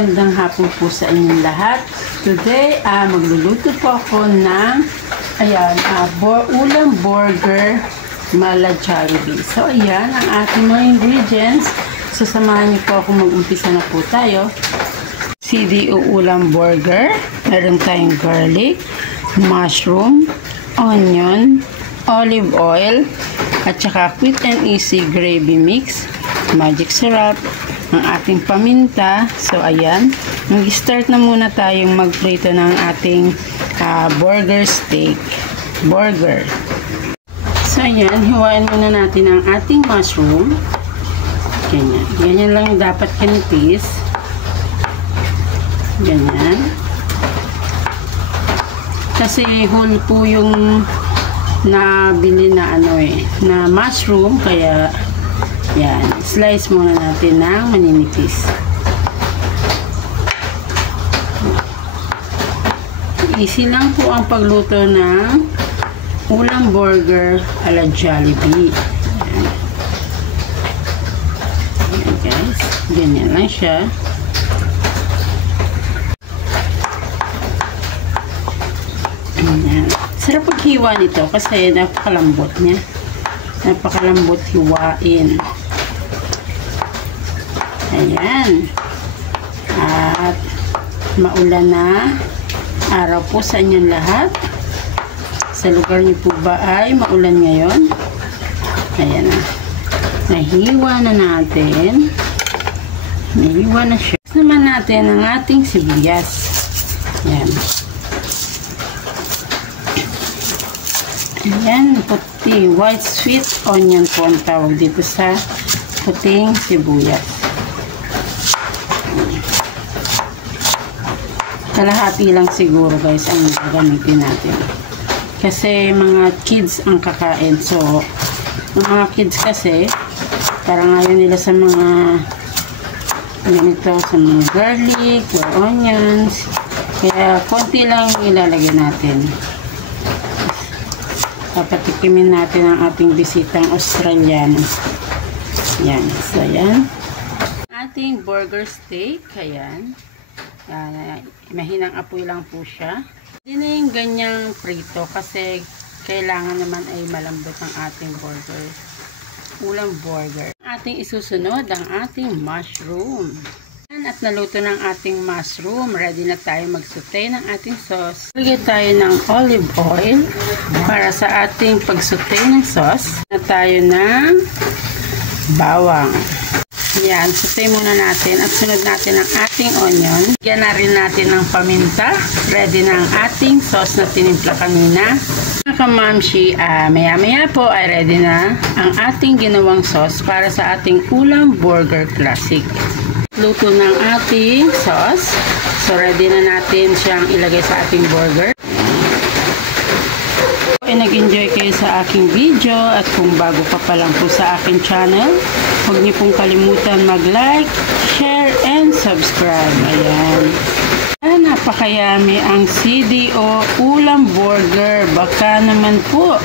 magandang hapon po sa inyong lahat. Today, magluluto po ako ng ulam burger mala Jollibee. So, ayan ang ating mga ingredients. So, samahan niyo po ako, mag-umpisa na po tayo. CDO ulam burger. Meron tayong garlic, mushroom, onion, olive oil, at saka quick and easy gravy mix, magic syrup, ang ating paminta. So, ayan. Mag-start na muna tayong magprito ng ating burger steak. Burger. So, ayan. Hiwain muna natin ang ating mushroom. Ganyan. Ganyan lang dapat kinipis. Ganyan. Kasi whole po yung nabili na na mushroom. Kaya yan, slice muna natin ng maninipis. Easy lang po ang pagluto ng ulam burger ala Jollibee. Ayan guys, ganyan lang siya. Ayan. Sarap paghiwa nito kasi napakalambot niya. Napakalambot hiwain. Ayan. At maulan na araw po sa inyong lahat. Sa lugar niyo po ba ay maulan ngayon? Ayan na. Nahiwa na natin. Nahiwa na siya. Naman natin ang ating sibuyas. Ayan. Ayan. Puti. White sweet onion po ang tawag dito sa puting sibuyas. Kalahati lang siguro guys ang gagamitin natin. Kasi mga kids ang kakain. So, mga kids kasi parang ayaw nila sa mga ganito, sa mga garlic or onions. Kaya konti lang ilalagay natin. Papatikimin natin ang ating bisitang Australiano. Yan. So, yan. Ating burger steak. Ayan. Mahinang apoy lang po siya. Hindi na yung ganyang prito kasi kailangan naman ay malambot ang ating burger. Ulam burger. Ating isusunod ang ating mushroom. At naluto ng ating mushroom. Ready na tayo magsaute ng ating sauce. Lagay tayo ng olive oil para sa ating pagsaute ng sauce. Na tayo ng bawang. Yan, saute muna natin at sunod natin ang ating onion. Lagyan na rin natin ng paminta. Ready na ang ating sauce na tinimpla kanina. Mga kamamshi, maya-maya po ay ready na ang ating ginawang sauce para sa ating ulam burger classic. Luto ng ating sauce. So, ready na natin siyang ilagay sa ating burger. Nag-enjoy kayo sa aking video at kung bago ka pa lang po sa aking channel, huwag niyo pong kalimutan mag-like, share, and subscribe. Ayan. Napakayami ang CDO ulam burger. Baka naman po